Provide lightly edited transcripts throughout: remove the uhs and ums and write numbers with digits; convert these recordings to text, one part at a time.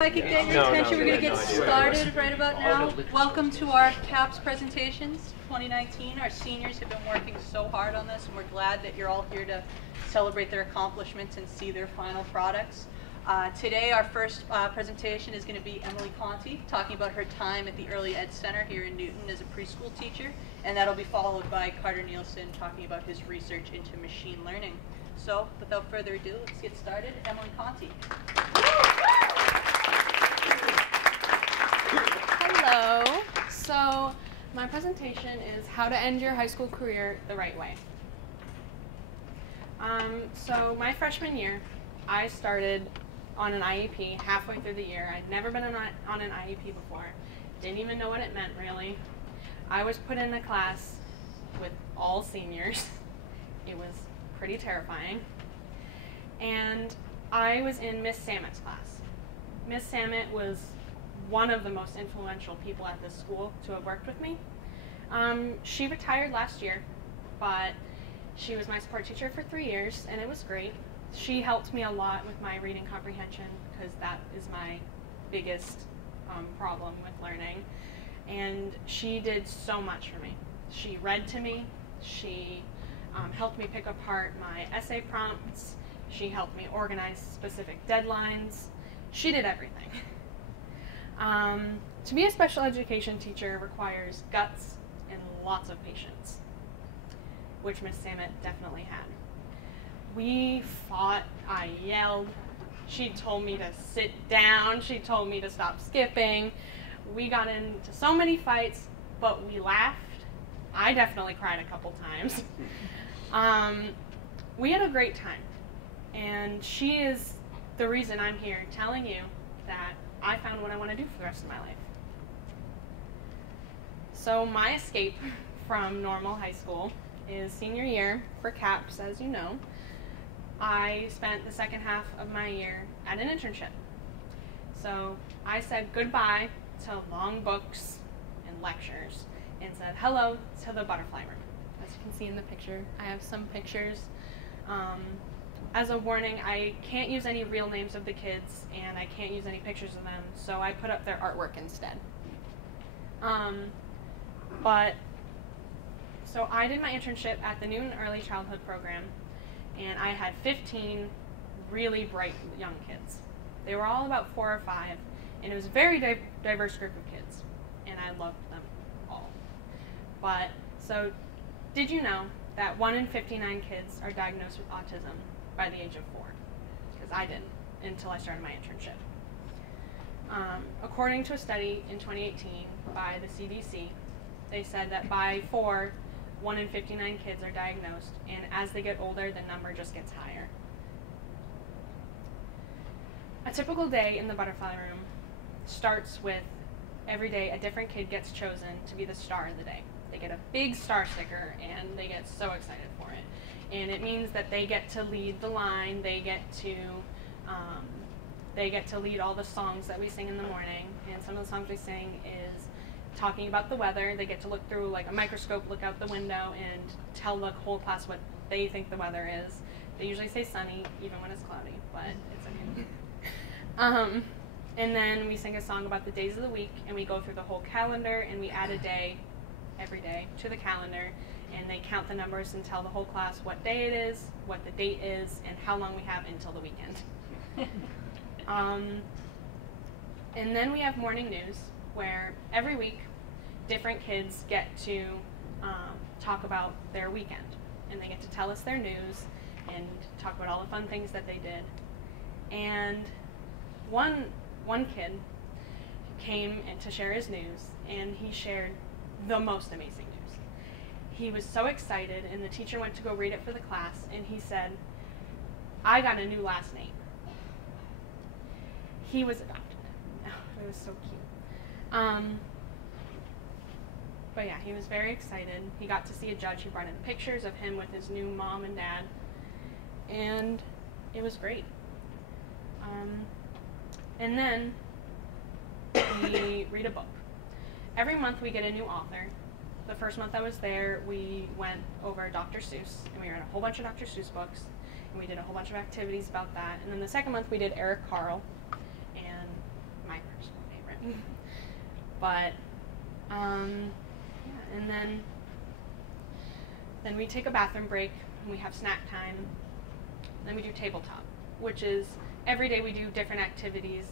I could get your attention, we're going to get started right about now. Welcome to our CAPS presentations 2019. Our seniors have been working so hard on this, and we're glad that you're all here to celebrate their accomplishments and see their final products. Today, our first presentation is going to be Emily Conte, talking about her time at the Early Ed Center here in Newton as a preschool teacher, and that'll be followed by Carter Nielsen talking about his research into machine learning. So, without further ado, let's get started. Emily Conte. Hello. So my presentation is how to end your high school career the right way. So my freshman year, I started on an IEP halfway through the year. I'd never been on an IEP before. Didn't even know what it meant, really. I was put in a class with all seniors. It was pretty terrifying. And I was in Miss Samet's class. Miss Samet was one of the most influential people at this school to have worked with me. She retired last year, but she was my support teacher for 3 years, and it was great. She helped me a lot with my reading comprehension, because that is my biggest problem with learning. And she did so much for me. She read to me. She helped me pick apart my essay prompts. She helped me organize specific deadlines. She did everything. To be a special education teacher requires guts and lots of patience, which Miss Samet definitely had. We fought, I yelled, she told me to sit down, she told me to stop skipping. We got into so many fights, but we laughed. I definitely cried a couple times. We had a great time, and she is the reason I'm here telling you that I found what I want to do for the rest of my life. So my escape from normal high school is senior year for CAPS, as you know. I spent the second half of my year at an internship. So I said goodbye to long books and lectures and said hello to the butterfly room. As you can see in the picture, I have some pictures. As a warning, I can't use any real names of the kids, and I can't use any pictures of them, so I put up their artwork instead. So I did my internship at the Newton Early Childhood Program, and I had 15 really bright young kids. They were all about 4 or 5, and it was a very diverse group of kids, and I loved them all. But, so, did you know that 1 in 59 kids are diagnosed with autism by the age of 4? Because I didn't until I started my internship. According to a study in 2018 by the CDC, they said that by 4, 1 in 59 kids are diagnosed, and as they get older, the number just gets higher. A typical day in the butterfly room starts with every day a different kid gets chosen to be the star of the day. They get a big star sticker, and they get so excited for it. And it means that they get to lead the line, they get to lead all the songs that we sing in the morning, and some of the songs we sing is talking about the weather. They get to look through like a microscope, look out the window, and tell the whole class what they think the weather is. They usually say sunny, even when it's cloudy, but it's okay. And then we sing a song about the days of the week, and we go through the whole calendar, and we add a day every day to the calendar, and they count the numbers and tell the whole class what day it is, what the date is, and how long we have until the weekend. And then we have morning news, where every week different kids get to talk about their weekend, and they get to tell us their news and talk about all the fun things that they did. And one kid came in to share his news, and he shared the most amazing news. He was so excited, and the teacher went to go read it for the class, and he said, "I got a new last name." He was adopted. Oh, it was so cute. But yeah, he was very excited. He got to see a judge who brought in pictures of him with his new mom and dad, and it was great. And then we read a book. Every month we get a new author. The first month I was there, we went over Dr. Seuss, and we read a whole bunch of Dr. Seuss books, and we did a whole bunch of activities about that. And then the second month we did Eric Carle, and But yeah, and then we take a bathroom break, and we have snack time. Then we do tabletop, which is every day we do different activities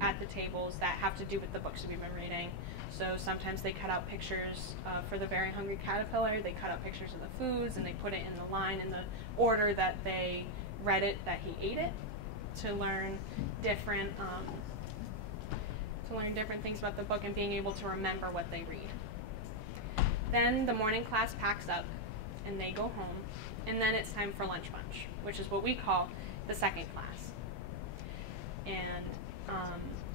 at the tables that have to do with the books that we've been reading. So sometimes they cut out pictures for the Very Hungry Caterpillar. They cut out pictures of the foods, and they put it in the line in the order that they read it, that he ate it, to learn different things about the book and being able to remember what they read. Then the morning class packs up, and they go home, and then it's time for lunch bunch, which is what we call the second class. And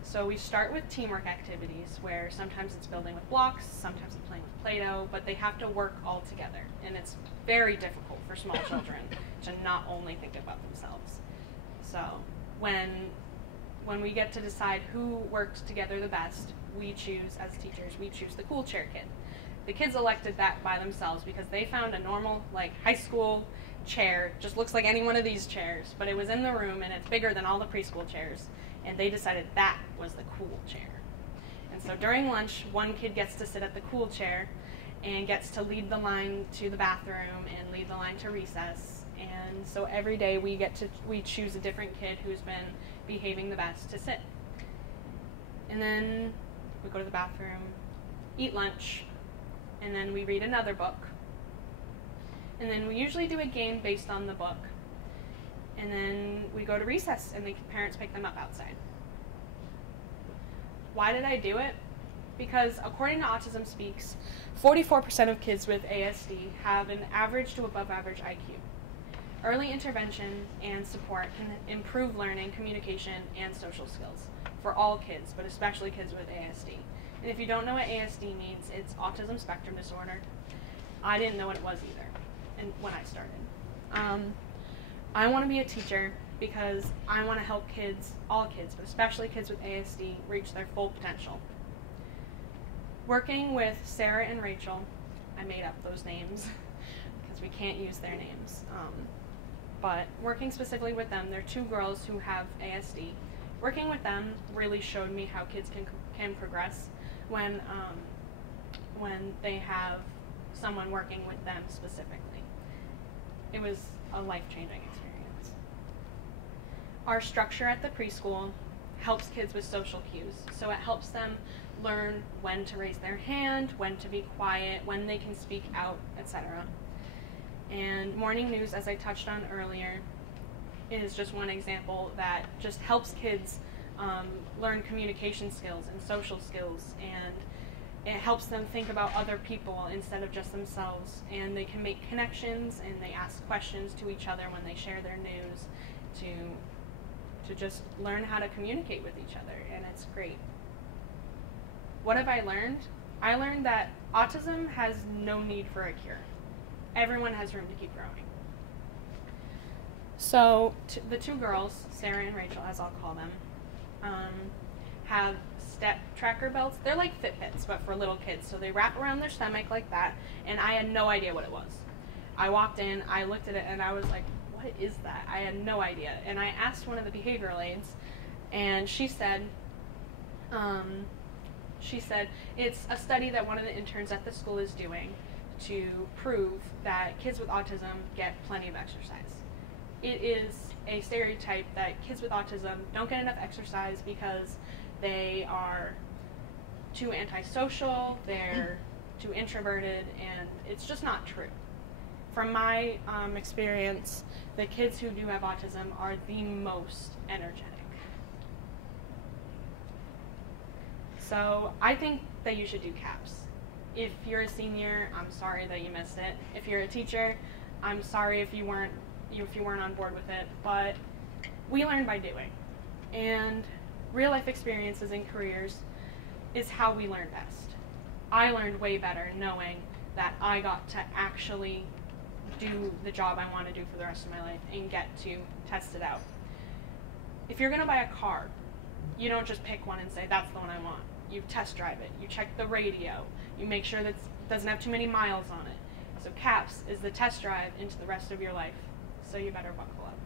so we start with teamwork activities, where sometimes it's building with blocks, sometimes it's playing with Play-Doh, but they have to work all together. And it's very difficult for small children to not only think about themselves. So when we get to decide who worked together the best, we choose, as teachers, we choose the cool chair kid. The kids elected that by themselves because they found a normal, like, high school chair, just looks like any one of these chairs, but it was in the room and it's bigger than all the preschool chairs, and they decided that was the cool chair. And so during lunch, one kid gets to sit at the cool chair and gets to lead the line to the bathroom and lead the line to recess. And so every day we choose a different kid who's been behaving the best to sit. And then we go to the bathroom, eat lunch, and then we read another book. And then we usually do a game based on the book. And then we go to recess, and the parents pick them up outside. Why did I do it? Because according to Autism Speaks, 44% of kids with ASD have an average to above average IQ. Early intervention and support can improve learning, communication, and social skills for all kids, but especially kids with ASD. And if you don't know what ASD means, it's autism spectrum disorder. I didn't know what it was either when I started. I want to be a teacher because I want to help kids, all kids, but especially kids with ASD, reach their full potential. Working with Sarah and Rachel, I made up those names because we can't use their names. But working specifically with them, they're two girls who have ASD. Working with them really showed me how kids can progress when they have someone working with them specifically. It was a life-changing experience. Our structure at the preschool helps kids with social cues. So it helps them learn when to raise their hand, when to be quiet, when they can speak out, etc. And morning news, as I touched on earlier, is just one example that just helps kids learn communication skills and social skills, and it helps them think about other people instead of just themselves, and they can make connections and they ask questions to each other when they share their news to just learn how to communicate with each other, and it's great. What have I learned? I learned that autism has no need for a cure. Everyone has room to keep growing. So the two girls, Sarah and Rachel, as I'll call them, have step tracker belts. They're like Fitbits, but for little kids. So they wrap around their stomach like that, and I had no idea what it was. I walked in, I looked at it, and I was like, what is that? I had no idea. And I asked one of the behavioral aides, and she said it's a study that one of the interns at the school is doing to prove that kids with autism get plenty of exercise. It is a stereotype that kids with autism don't get enough exercise because they are too antisocial, they're too introverted, and it's just not true. From my experience, the kids who do have autism are the most energetic. So I think that you should do CAPS. If you're a senior, I'm sorry that you missed it. If you're a teacher, I'm sorry if you weren't on board with it, but we learn by doing. And real life experiences and careers is how we learn best. I learned way better knowing that I got to actually do the job I want to do for the rest of my life and get to test it out. If you're going to buy a car, you don't just pick one and say, that's the one I want. You test drive it. You check the radio. You make sure that it doesn't have too many miles on it. So CAPS is the test drive into the rest of your life. So you better buckle up.